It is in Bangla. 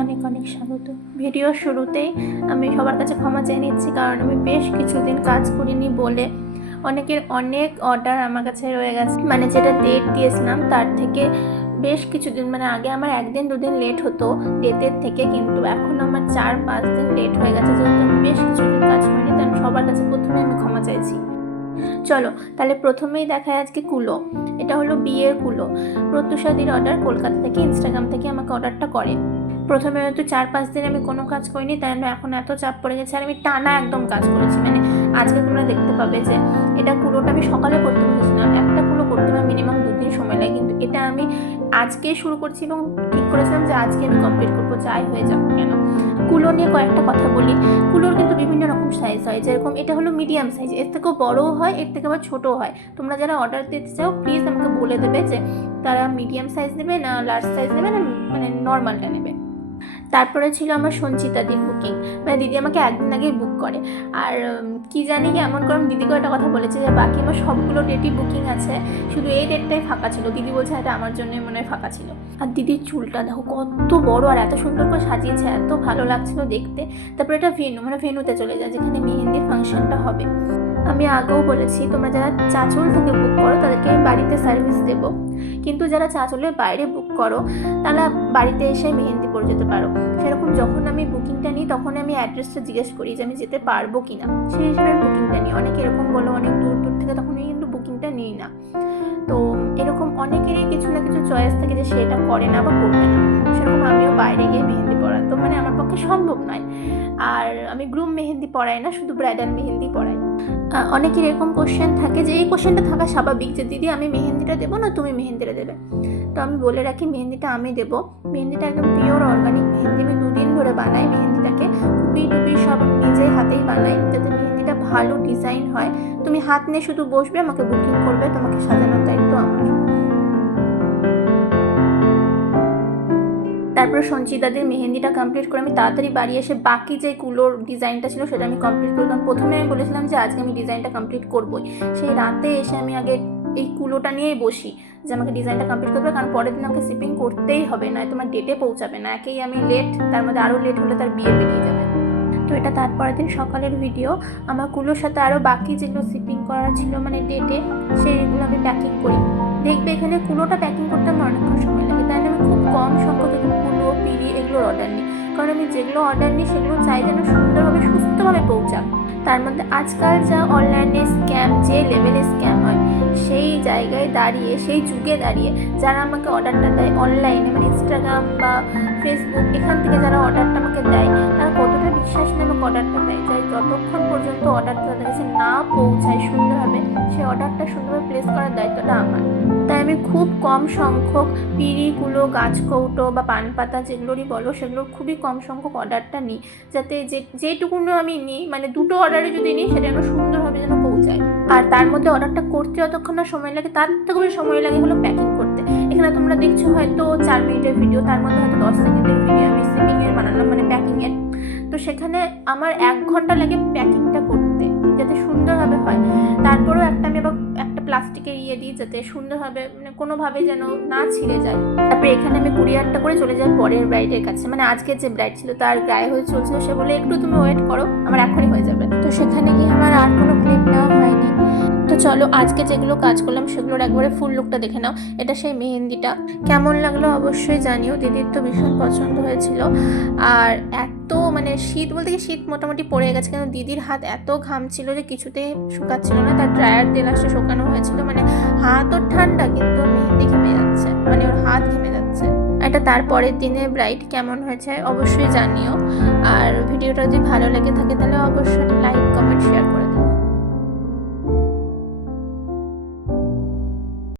অনেক অনেক স্বাগত। ভিডিও শুরুতেই আমি সবার কাছে ক্ষমা চেয়ে নিচ্ছি, কারণ আমি বেশ কিছুদিন কাজ করিনি বলে অনেকের অনেক অর্ডার আমার কাছে রয়ে গেছে। মানে যেটা ডেট দিয়েছিলাম, তার থেকে বেশ কিছুদিন মানে আগে আমার একদিন দুদিন লেট হতো ডেটের থেকে, কিন্তু এখন আমার চার পাঁচ দিন লেট হয়ে গেছে, যেহেতু আমি বেশ কিছুদিন কাজ করিনি, তাই সবার কাছে প্রথমে আমি ক্ষমা চাইছি। চলো, তাহলে প্রথমেই দেখায় আজকে কুলো। এটা হলো বিয়ের কুলো। প্রত্যুষাদির অর্ডার কলকাতা থেকে ইনস্টাগ্রাম থেকে আমাকে অর্ডারটা করে। প্রথমে হয়তো চার পাঁচ দিন আমি কোনো কাজ করিনি, তাই জন্য এখন এত চাপ পড়ে গেছে আর আমি টানা একদম কাজ করেছি। মানে আজকে তোমরা দেখতে পাবে যে এটা কুলোটা আমি সকালে করতে বলেছিলাম একটা কুলো করতে আমার মিনিমাম দুদিন সময় লাগে। কিন্তু এটা আমি আজকে শুরু করছি এবং ঠিক করেছিলাম যে আজকে আমি কমপ্লিট করব, যাই হয়ে যাক কেন। কুলো নিয়ে কয়েকটা কথা বলি। কুলোর কিন্তু বিভিন্ন রকম সাইজ হয়। যেরকম এটা হলো মিডিয়াম সাইজ এর থেকেও বড়ও হয়, এর থেকে আবার ছোটও হয়। তোমরা যারা অর্ডার দিতে চাও প্লিজ আমাকে বলে দেবে যে তারা মিডিয়াম সাইজ নেবে না লার্জ সাইজ নেবে না মানে নর্মালটা নেবে। তারপরে ছিল আমার সঞ্চিতাদির বুকিং মানে দিদি আমাকে একদিন আগেই বুক করে। আর কি জানি কি এমন করে দিদিকে একটা কথা বলেছে যে, বাকি আমার সবগুলো ডেটই বুকিং আছে। শুধু এই ডেটটাই ফাঁকা ছিল। দিদি বলছে এটা আমার জন্য মনে হয় ফাঁকা ছিল। আর দিদির চুলটা দেখো, কত বড় আর এত সুন্দর করে সাজিয়েছে, এত ভালো লাগছিল দেখতে। তারপরে এটা ভেনু মানে ভেনুতে চলে যায়, যেখানে মেহেন্দির ফাংশনটা হবে। আমি আগেও বলেছি, তোমরা যারা চাঁচল থেকে বুক করো, তাদেরকে আমি বাড়িতে সার্ভিস দেবো। কিন্তু যারা চাঁচলের বাইরে বুক করো, তারা বাড়িতে এসে মেহেন্দি পরে যেতে পারো। সেরকম যখন আমি বুকিংটা নিই তখন আমি অ্যাড্রেসটা জিজ্ঞেস করি যে আমি যেতে পারব কি না সেই হিসেবে আমি বুকিংটা নিই। অনেকে এরকম বলো, অনেক দূর দূর থেকে তখন আমি কিন্তু বুকিংটা নিই না। তো এরকম অনেকেরই কিছু না কিছু চয়েস থাকে যে সেটা করে না বা করবে না। সেরকম আমিও বাইরে গিয়ে মেহেন্দি পড়া তো মানে আমার পক্ষে সম্ভব নয়। আর আমি গ্রুম মেহেন্দি পড়াই না, শুধু ব্রাইডাল মেহেন্দি পড়াই অনেকের এরকম কোশ্চেন থাকে যে, এই কোশ্চেনটা থাকা স্বাভাবিক যে, দিদি, আমি মেহেন্দিটা দেবো না, তুমি মেহেন্দিটা দেবে? তো আমি বলে রাখি, মেহেন্দিটা আমি দেবো। মেহেন্দিটা একদম পিওর অর্গানিক মেহেন্দি। আমি দুদিন ধরে বানাই মেহেন্দিটাকে। টুপি টুপি সব নিজে হাতেই বানাই যাতে মেহেন্দিটা ভালো ডিজাইন হয়। তুমি হাত নিয়ে শুধু বসবে, আমাকে বুকিং করবে, তোমাকে সাজানোর দায়িত্ব আমার। তারপর সঞ্চিতাদের মেহেন্দিটা কমপ্লিট করে আমি তাড়াতাড়ি বাড়ি এসে বাকি যে কুলোর ডিজাইনটা ছিল সেটা আমি কমপ্লিট করলাম প্রথমে আমি বলেছিলাম যে, আজকে আমি ডিজাইনটা কমপ্লিট করবোই। সেই রাতে এসে আমি আগে এই কুলোটা নিয়েই বসি যে, আমাকে ডিজাইনটা কমপ্লিট করবে। কারণ পরের দিন আমাকে শিপিং করতেই হবে না তোমার ডেটে পৌঁছাবে। না, একেই আমি লেট তার মধ্যে আরও লেট হলে তার বিয়ে বেরিয়ে যাবে। তো এটা তারপরের দিন সকালের ভিডিও আমার কুলোর সাথে আরও বাকি যেগুলো শিপিং করা ছিল মানে ডেটে সেইগুলো আমি প্যাকিং করি। দেখবে এখানে কুলোটা প্যাকিং করতে পিড়ি এগুলোর অর্ডার নিই কারণ আমি যেগুলো অর্ডার নিই সেগুলো চাই যেন সুন্দরভাবে, সুস্থভাবে পৌঁছাক। তার মধ্যে আজকাল যা অনলাইনে স্ক্যাম যে লেভেলে স্ক্যাম হয়, সেই জায়গায় দাঁড়িয়ে, সেই যুগে দাঁড়িয়ে যারা আমাকে অর্ডারটা দেয় অনলাইনে মানে ইনস্টাগ্রাম বা ফেসবুক এখান থেকে যারা অর্ডারটা আমাকে দেয়, তারা কতটা বিশ্বাস নিয়ে আমাকে অর্ডারটা দেয়? যাই যতক্ষণ পর্যন্ত অর্ডারটা তাদের কাছে না পৌঁছায় সুন্দরভাবে, সেই অর্ডারটা সুন্দরভাবে প্লেস করার দায়িত্বটা আমার। আমি খুব কম সংখ্যক পিঁড়িগুলো গাছ কৌটো বা পান পাতা যেগুলোরই বলো, সেগুলোর খুবই কম সংখ্যক অর্ডারটা নিই। যাতে যে, যেটুকুনো আমি নিই মানে দুটো অর্ডারে যদি নিই, সেটা যেন সুন্দরভাবে যেন পৌঁছায়। আর তার মধ্যে অর্ডারটা করতে যতক্ষণ না সময় লাগে, তার থেকে সময় লাগে হলো প্যাকিং করতে। এখানে তোমরা দেখছ হয়তো চার মিনিটের ভিডিও তার মধ্যে হয়তো দশ সেকেন্ডের ভিডিও আমি সিপিংয়ের বানালাম মানে প্যাকিংয়ের তো সেখানে আমার এক ঘণ্টা লাগে প্যাকিংটা করতে, যাতে সুন্দরভাবে হয়। তারপরেও একটা আমি আবার প্লাস্টিকের ইয়ে দিই যাতে সুন্দরভাবে মানে কোনোভাবে যেন না ছিঁড়ে যায়। তারপরে এখানে আমি কুরিয়ারটা করে চলে যাই পরের ব্রাইডের কাছে মানে আজকের যে ব্রাইড ছিল তার গায়ে হয়ে চলছিল, সে বলে, একটু তুমি ওয়েট করো, আমার এখনই হয়ে যাবে। তো সেখানে গিয়ে আমার আর কোনো ক্লিপ নেওয়া হয়নি। তো চলো, আজকে যেগুলো কাজ করলাম সেগুলোর একবারে ফুল লুকটা দেখে নাও। এটা সেই মেহেন্দিটা। কেমন লাগল অবশ্যই জানিও, দিদির তো ভীষণ পছন্দ হয়েছিল। আর এত মানে শীত বলতে কি শীত মোটামুটি পড়ে গেছে কেন দিদির হাত এত ঘাম ছিল যে কিছুতেই শুকাচ্ছিল না। তার ড্রায়ার দিয়ে লাস্টে শুকানো হয়েছিল মানে হাত ওর ঠান্ডা, কিন্তু মেহেন্দি ঘেমে যাচ্ছে মানে ওর হাত ঘেমে যাচ্ছে। এটা তারপরের দিনে ব্রাইট কেমন হয়েছে অবশ্যই জানিও। আর ভিডিওটা যদি ভালো লেগে থাকে তাহলে অবশ্যই লাইক কমেন্ট শেয়ার করে